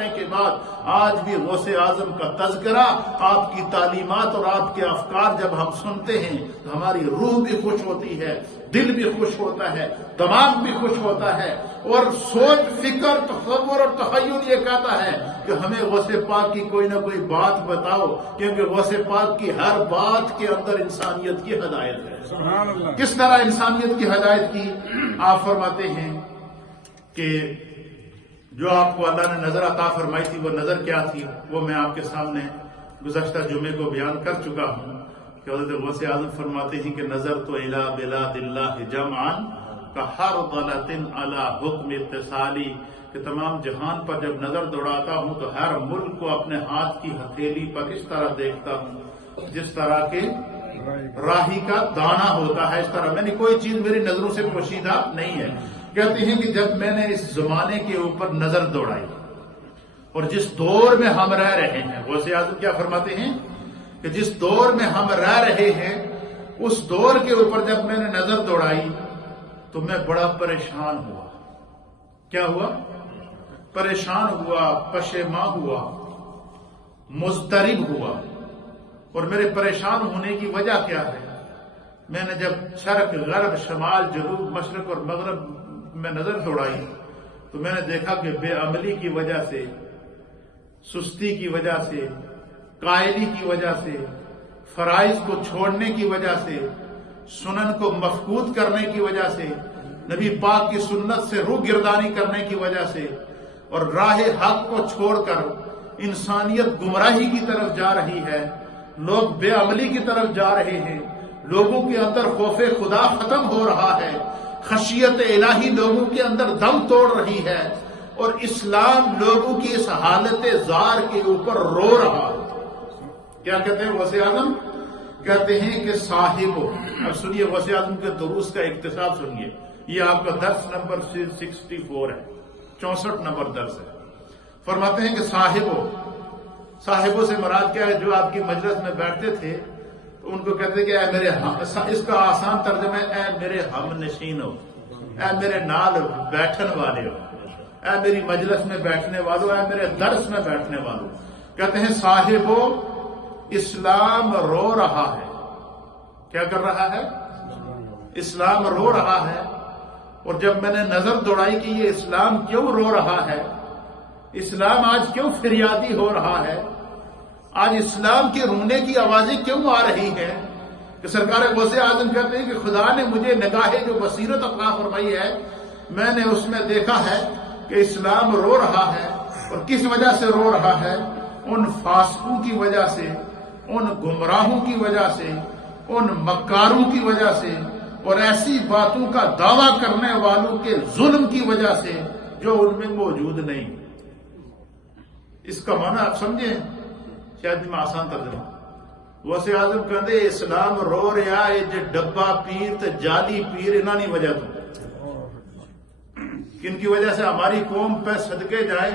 کرنے کے بعد آج بھی غوث اعظم کا تذکرہ، آپ کی تعلیمات اور آپ کے افکار جب ہم سنتے ہیں تو ہماری روح بھی خوش ہوتی ہے، دل بھی خوش ہوتا ہے، دماغ بھی خوش ہوتا ہے، اور سوچ، فکر، تصور اور تخیل یہ کہتا ہے کہ ہمیں غوث پاک کی کوئی نہ کوئی بات بتاؤ، کیونکہ غوث پاک کی ہر بات کے اندر انسانیت کی ہدایت ہے۔ سبحان اللہ۔ کس طرح انسانیت کی ہدایت کی؟ آپ فرماتے ہیں کہ جو آپ کو اللہ نے نظر عطا فرمائی تھی وہ نظر کیا تھی، وہ میں آپ کے سامنے گزشتہ جمعے کو بیان کر چکا ہوں کہ حضرت غوث اعظم فرماتے ہیں کہ نظر تو الی بلاد اللہ جمعا کحرضلۃ علی حکم اتصالی، کہ تمام جہان پر جب نظر دوڑاتا ہوں تو ہر ملک کو اپنے ہاتھ کی ہتھیلی پر اس طرح دیکھتا ہوں جس طرح کے راہی کا دانہ ہوتا ہے، اس طرح میں نے کوئی چیز میری نظروں سے پوشیدہ نہیں ہے۔ کہتے ہیں کہ جب میں نے اس زمانے کے اوپر نظر دوڑائی اور جس دور میں ہم رہ رہے ہیں، غوث اعظم کیا فرماتے ہیں کہ جس دور میں ہم رہ رہے ہیں اس دور کے اوپر جب میں نے نظر دوڑائی تو میں بڑا پریشان ہوا۔ کیا ہوا؟ پریشان ہوا، پشیماں ہوا، مضطرب ہوا۔ اور میرے پریشان ہونے کی وجہ کیا ہے؟ میں نے جب شرق، غرب، شمال، جنوب، مشرق اور مغرب میں نظر دوڑائی تو میں نے دیکھا کہ بے عملی کی وجہ سے، سستی کی وجہ سے، قائلی کی وجہ سے، فرائض کو چھوڑنے کی وجہ سے، سنن کو مفقود کرنے کی وجہ سے، نبی پاک کی سنت سے روح گردانی کرنے کی وجہ سے اور راہ حق کو چھوڑ کر انسانیت گمراہی کی طرف جا رہی ہے، لوگ بے عملی کی طرف جا رہے ہیں، لوگوں کے اندر خوف خدا ختم ہو رہا ہے، خشیت الہی لوگوں کے اندر دم توڑ رہی ہے، اور اسلام لوگوں کی اس حالت زار کے اوپر رو رہا ہے۔ کیا کہتے ہیں غوث اعظم؟ کہتے ہیں کہ صاحب، اب سنیے غوث اعظم کے دروس کا اقتصاد سنیے، یہ آپ کا درس نمبر 64 ہے، 64 نمبر درس ہے۔ فرماتے ہیں کہ صاحبوں سے مراد کیا ہے؟ جو آپ کی مجلس میں بیٹھتے تھے تو ان کو کہتے کہ اے میرے اس کا آسان ترجمہ ہے اے میرے ہم نشین ہو، اے میرے نال بیٹھن والے ہو، اے میری مجلس میں بیٹھنے والوں، اے میرے درس میں بیٹھنے والوں۔ کہتے ہیں صاحبو، اسلام رو رہا ہے۔ کیا کر رہا ہے؟ اسلام رو رہا ہے۔ اور جب میں نے نظر دوڑائی کہ یہ اسلام کیوں رو رہا ہے، اسلام آج کیوں فریادی ہو رہا ہے، آج اسلام کے رونے کی آوازیں کیوں آ رہی ہیں، کہ سرکار غوث اعظم کہتے ہیں کہ خدا نے مجھے نگاہ جو بصیرت عطا فرمائی ہے، میں نے اس میں دیکھا ہے کہ اسلام رو رہا ہے۔ اور کس وجہ سے رو رہا ہے؟ ان فاسقوں کی وجہ سے، ان گمراہوں کی وجہ سے، ان مکاروں کی وجہ سے، اور ایسی باتوں کا دعویٰ کرنے والوں کے ظلم کی وجہ سے جو ان میں موجود نہیں۔ اس کا معنی آپ سمجھیں، شاید میں آسان ترجمہ، غوث اعظم کہتے اسلام رو رہا ہے جو ڈبا پیر تے جعلی پیر انہاں نہیں وجہ تو کن کی وجہ سے ہماری قوم پہ صدقے جائے،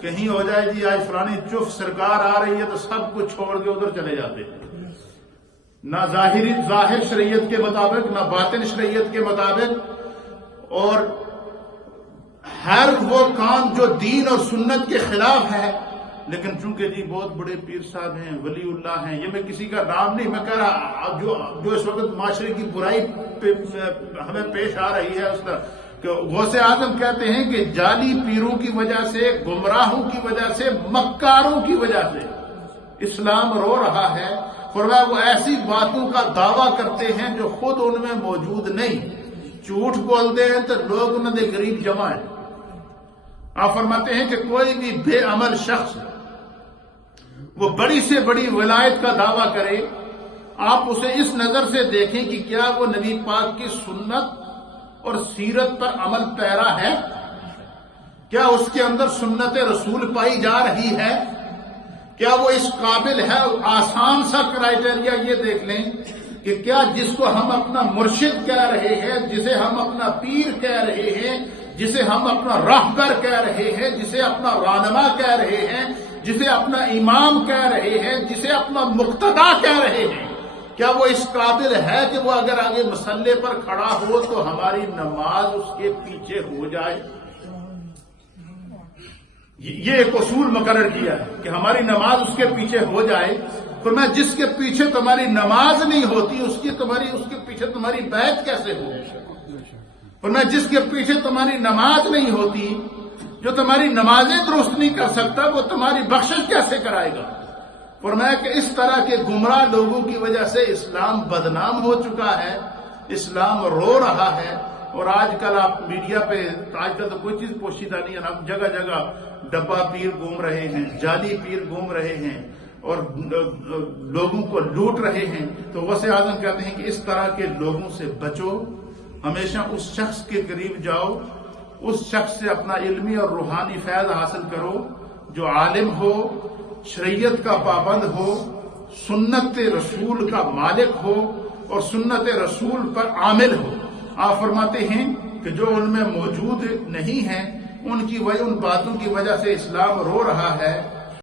کہیں ہو جائے جی آج فلانی چف سرکار آ رہی ہے تو سب کچھ چھوڑ کے ادھر چلے جاتے ہیں، نہ ظاہر شریعت کے مطابق، نہ باطن شریعت کے مطابق، اور ہر وہ کام جو دین اور سنت کے خلاف ہے۔ لیکن چونکہ جی بہت بڑے پیر صاحب ہیں، ولی اللہ ہیں، یہ میں کسی کا نام نہیں، میں کہہ رہا جو اس وقت معاشرے کی برائی ہمیں پیش آ رہی ہے اس طرح کہ غوث اعظم کہتے ہیں کہ جعلی پیروں کی وجہ سے، گمراہوں کی وجہ سے، مکاروں کی وجہ سے اسلام رو رہا ہے۔ فرمایا وہ ایسی باتوں کا دعویٰ کرتے ہیں جو خود ان میں موجود نہیں، جھوٹ بولتے ہیں تو لوگ انہوں نے غریب جمع ہیں۔ آپ فرماتے ہیں کہ کوئی بھی بے عمل شخص وہ بڑی سے بڑی ولایت کا دعویٰ کرے، آپ اسے اس نظر سے دیکھیں کہ کیا وہ نبی پاک کی سنت اور سیرت پر عمل پیرا ہے، کیا اس کے اندر سنت رسول پائی جا رہی ہے، کیا وہ اس قابل ہے۔ آسان سا کرائیٹیریا یہ دیکھ لیں کہ کیا جس کو ہم اپنا مرشد کہہ رہے ہیں، جسے ہم اپنا پیر کہہ رہے ہیں، جسے ہم اپنا راہبر کہہ رہے ہیں، جسے اپنا رہنما کہہ رہے ہیں، جسے اپنا امام کہہ رہے ہیں، جسے اپنا مقتدا کہہ رہے ہیں، کیا وہ اس قابل ہے کہ وہ اگر آگے مسلح پر کھڑا ہو تو ہماری نماز اس کے پیچھے ہو جائے؟ یہ ایک اصول مقرر کیا ہے کہ ہماری نماز اس کے پیچھے ہو جائے. فرمایا جس کے پیچھے تمہاری نماز نہیں ہوتی اس کے پیچھے تمہاری بیعت کیسے ہو. فرمایا جس کے پیچھے تمہاری نماز نہیں ہوتی، جو تمہاری نمازیں درست نہیں کر سکتا، وہ تمہاری بخشش کیسے کرائے گا. فرمایا کہ اس طرح کے گمراہ لوگوں کی وجہ سے اسلام بدنام ہو چکا ہے، اسلام رو رہا ہے. اور آج کل آپ میڈیا پہ، آج کل تو کوئی چیز پوشیدہ نہیں ہے، اب جگہ جگہ ڈبہ پیر گھوم رہے ہیں، جعلی پیر گھوم رہے ہیں اور لوگوں کو لوٹ رہے ہیں. تو وصی اعظم کہتے ہیں کہ اس طرح کے لوگوں سے بچو، ہمیشہ اس شخص کے قریب جاؤ، اس شخص سے اپنا علمی اور روحانی فیض حاصل کرو جو عالم ہو، شریعت کا پابند ہو، سنت رسول کا مالک ہو اور سنت رسول پر عامل ہو. آپ فرماتے ہیں کہ جو ان میں موجود نہیں ہیں، ان باتوں کی وجہ سے اسلام رو رہا ہے.